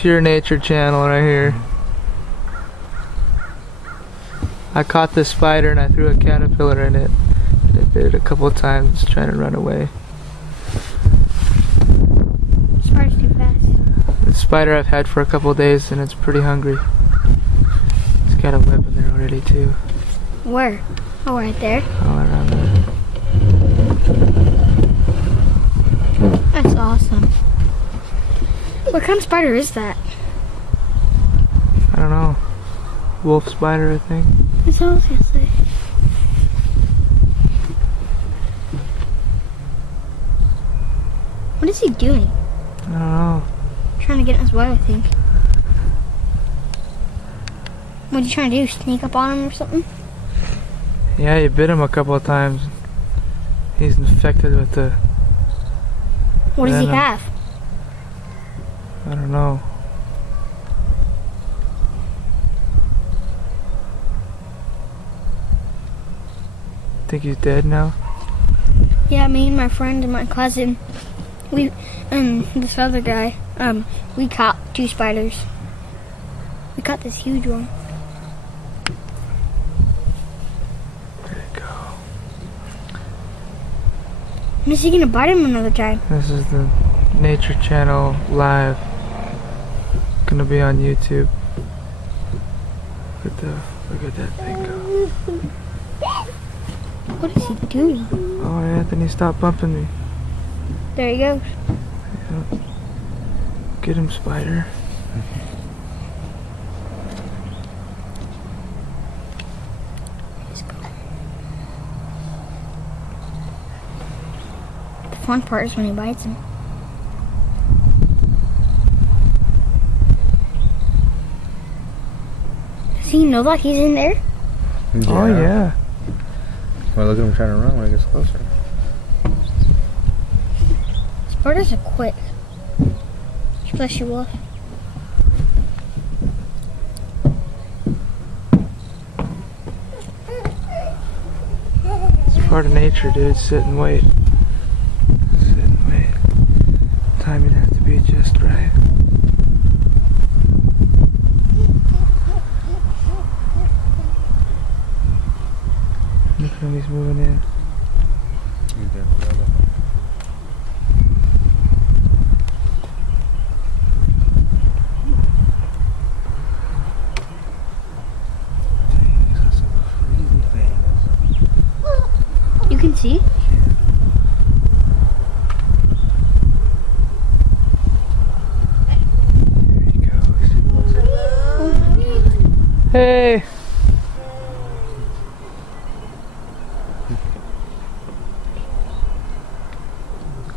pure nature channel right here. I caught this spider and I threw a caterpillar in it. It bit it a couple of times trying to run away. Spider's too fast. The spider I've had for a couple of days and it's pretty hungry. It's got a web in there already too. Where? Oh, right there. All around there. That's awesome. What kind of spider is that? I don't know. Wolf spider, I think. That's what I was gonna say. What is he doing? I don't know. Trying to get in his way, I think. What are you trying to do? Sneak up on him or something? Yeah, you bit him a couple of times. He's infected with the... What does he venom. have? I don't know. Think he's dead now? Yeah, me and my friend and my cousin, we and this other guy, we caught 2 spiders. We caught this huge one. There you go. When is he gonna bite him another time? This is the Nature Channel live. Gonna be on YouTube. Look at that thing go. What is he doing? Oh, Anthony, stop bumping me. There he goes. Yeah. Get him, spider. The fun part is when he bites him. Does he know that he's in there? Yeah. Oh, yeah. Well, look at him trying to run when he gets closer. Spiders are quick. Especially wolf. It's part of nature, dude. Sit and wait. Sit and wait. Timing has to be just right. Look how he's moving in. You can see? There he goes. Hey!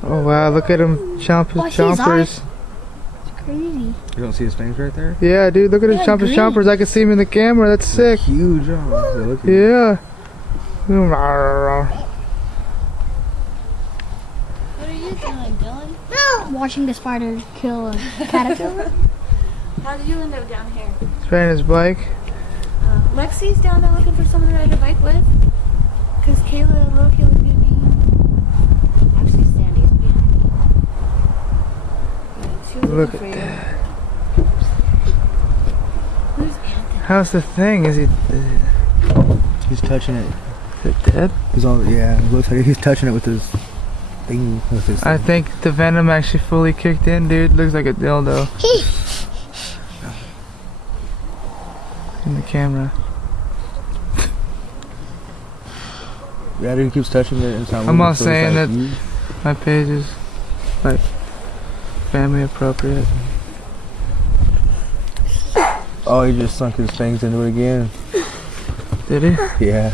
Oh wow, look at him chomp his Oh, I see his chompers. eyes. It's crazy. You don't see his fangs right there? Yeah, dude, look at his Yeah, chomp his green. chompers. I can see him in the camera. That's sick. Huge, huh? Yeah, look at Yeah. What are you doing, Dylan? Watching the spider kill a caterpillar. How did you end up down here? He's riding his bike. Lexi's down there looking for someone to ride a bike with. Because Kayla and Loki was being mean. Actually, Sandy's being mean. She was Look looking at for you. that. Who's Anthony? How's the thing? Is it He's touching it. dead? He's all, yeah, it looks like he's touching it with his thing. With his I think the venom actually fully kicked in, dude. Looks like a dildo in the camera. Yeah, dude, he keeps touching it. And it's not I'm moving, not so it's saying like, that my page is like family appropriate. Oh, he just sunk his fangs into it again. Did he? Yeah.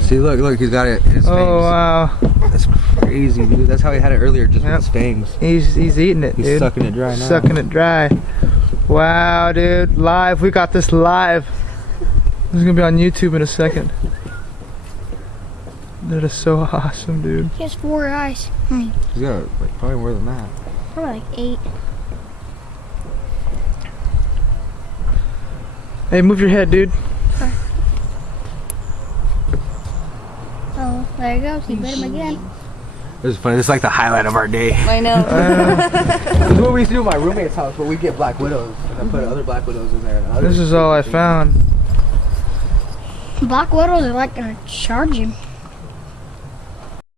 See, look, he's got it in his fangs. Oh wow. That's crazy, dude. That's how he had it earlier, just Yep. with his fangs. He's eating it, He's dude. sucking it dry now. Sucking it dry. Wow, dude. Live. We got this live. This is gonna be on YouTube in a second. That is so awesome, dude. He has 4 eyes. He's got like probably more than that. Probably like 8. Hey, move your head, dude. Oh, there he goes. He bit him again. This is funny. This is like the highlight of our day. I know. This is what we used to do at my roommate's house, where we get black widows and then put other black widows in there. This is all I found. Black widows are like gonna charge him.